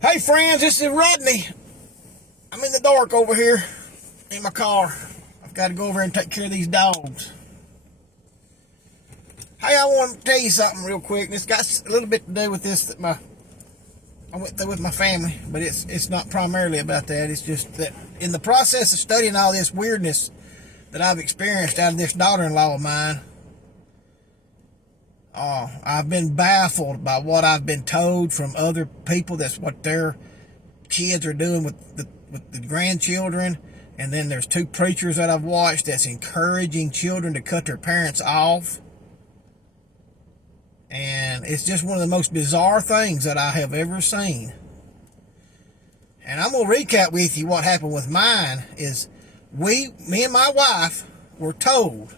Hey friends, this is Rodney. I'm in the dark over here in my car. I've got to go over and take care of these dogs. Hey, I want to tell you something real quick. And it's got a little bit to do with this that I went through with my family, but it's not primarily about that. It's just that in the process of studying all this weirdness that I've experienced out of this daughter-in-law of mine, I've been baffled by what I've been told from other people. That's what their kids are doing with the grandchildren. And then there's two preachers that I've watched that's encouraging children to cut their parents off. And it's just one of the most bizarre things that I have ever seen. And I'm going to recap with you what happened with mine. Is me and my wife were told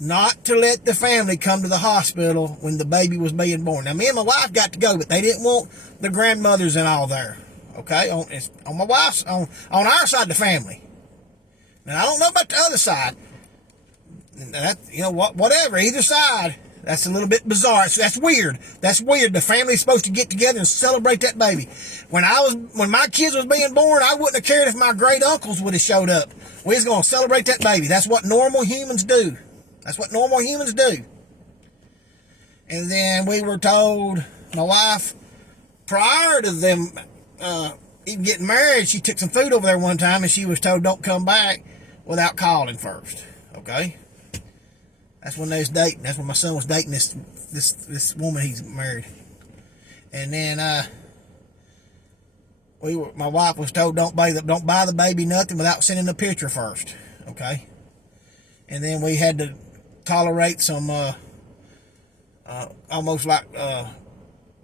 not to let the family come to the hospital when the baby was being born. Now, me and my wife got to go, but they didn't want the grandmothers and all there. Okay, on my wife's on our side of the family. Now, I don't know about the other side. That, whatever, either side. That's a little bit bizarre. That's weird. That's weird. The family's supposed to get together and celebrate that baby. When my kids was being born, I wouldn't have cared if my great uncles would have showed up. We was going to celebrate that baby. That's what normal humans do. That's what normal humans do. And then we were told, my wife, prior to them even getting married, she took some food over there one time and she was told don't come back without calling first. Okay? That's when they was dating. That's when my son was dating this woman he's married. And then my wife was told don't buy the baby nothing without sending a picture first. Okay? And then we had to tolerate some almost like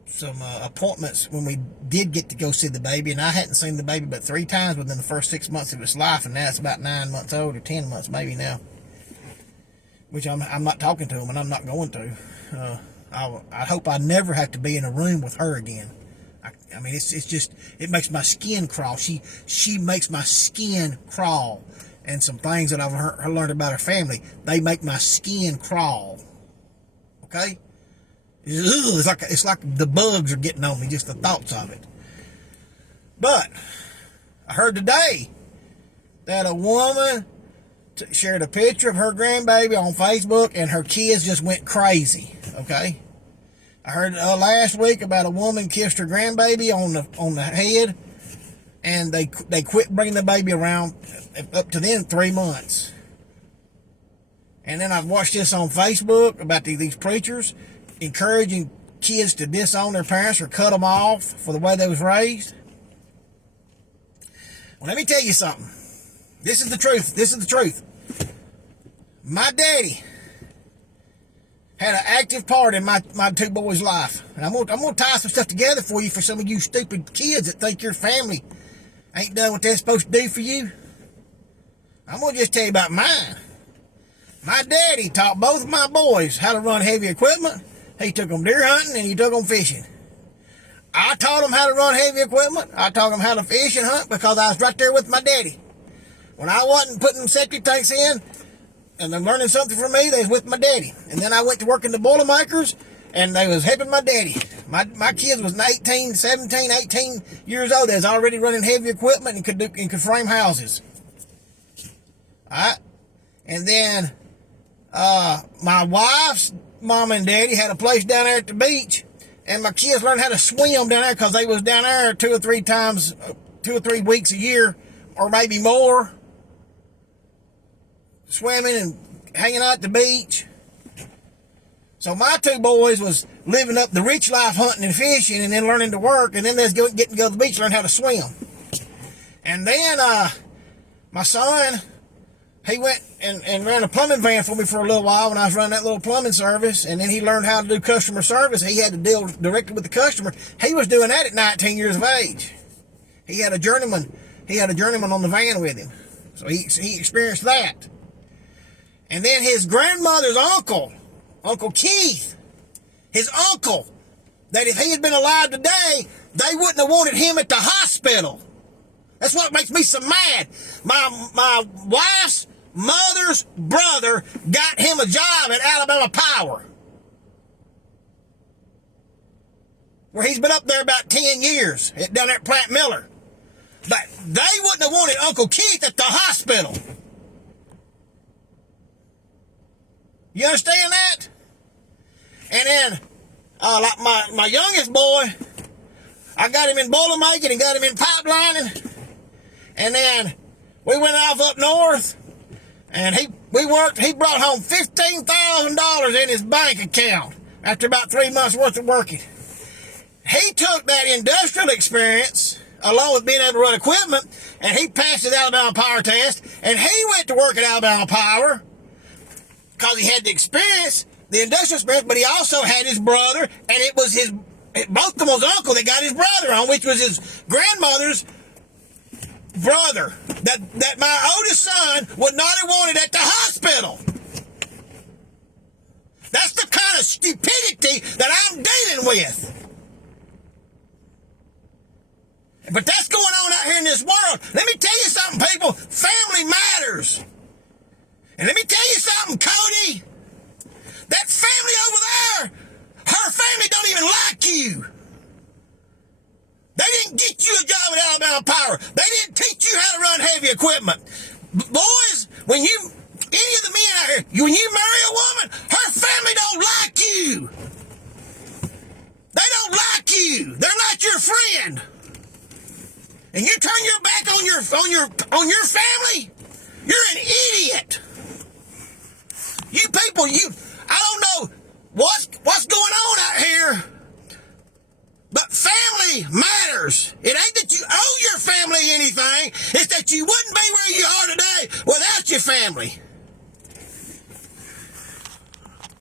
some appointments when we did get to go see the baby. And I hadn't seen the baby but 3 times within the first 6 months of its life, and now it's about 9 months old, or 10 months maybe now, which I'm not talking to him, and I'm not going to. I hope I never have to be in a room with her again. I mean, it's just, it makes my skin crawl. She makes my skin crawl. And some things that I've learned about her family, they make my skin crawl. Okay? It's like the bugs are getting on me, just the thoughts of it. But I heard today that a woman shared a picture of her grandbaby on Facebook, and her kids just went crazy. Okay? I heard last week about a woman kissed her grandbaby on the head, and they quit bringing the baby around up to then 3 months. And then I've watched this on Facebook about these preachers encouraging kids to disown their parents or cut them off for the way they was raised. Well, let me tell you something. This is the truth. This is the truth. My daddy had an active part in my 2 boys' life. And I'm gonna tie some stuff together for you, for some of you stupid kids that think your family ain't done what they're supposed to do for you. I'm going to just tell you about mine. My daddy taught both of my boys how to run heavy equipment. He took them deer hunting and he took them fishing. I taught them how to run heavy equipment. I taught them how to fish and hunt because I was right there with my daddy. When I wasn't putting septic tanks in and they're learning something from me, they was with my daddy. And then I went to work in the Boilermakers, and they was helping my daddy. My kids was 18, 17, 18 years old. They was already running heavy equipment and could frame houses. All right? And then my wife's mom and daddy had a place down there at the beach, and my kids learned how to swim down there because they was down there 2 or 3 times, 2 or 3 weeks a year, or maybe more, swimming and hanging out at the beach. So my 2 boys was living up the rich life, hunting and fishing, and then learning to work, and then they was getting to go to the beach, learn how to swim. And then my son, he went and ran a plumbing van for me for a little while when I was running that little plumbing service, and then he learned how to do customer service. He had to deal directly with the customer. He was doing that at 19 years of age. He had a journeyman on the van with him. So he experienced that. And then his grandmother's uncle, Uncle Keith, his uncle, that if he had been alive today, they wouldn't have wanted him at the hospital. That's what makes me so mad. My wife's mother's brother got him a job at Alabama Power. where he's been up there about 10 years, down there at Plant Miller. But they wouldn't have wanted Uncle Keith at the hospital. You understand that? And then, like my youngest boy, I got him in Boilermaking and got him in pipelining. And then we went off up north, and he brought home $15,000 in his bank account after about 3 months worth of working. He took that industrial experience, along with being able to run equipment, and he passed his Alabama Power test, and he went to work at Alabama Power because he had the experience, the industrial experience, but he also had his brother, and it was both of them was uncle that got his brother on, which was his grandmother's brother that my oldest son would not have wanted at the hospital. That's the kind of stupidity that I'm dealing with. But that's going on out here in this world. Let me tell you something, people. Family matters. And let me tell you something, Cody. That family over there, her family don't even like you. They didn't get you a job at Alabama Power. They didn't teach you how to run heavy equipment. Boys, any of the men out here, when you marry a woman, her family don't like you. They don't like you. They're not your friend. And you turn your back on your family, you're an idiot. You people, I don't know what's going on out here, but family matters. It ain't that you owe your family anything, it's that you wouldn't be where you are today without your family.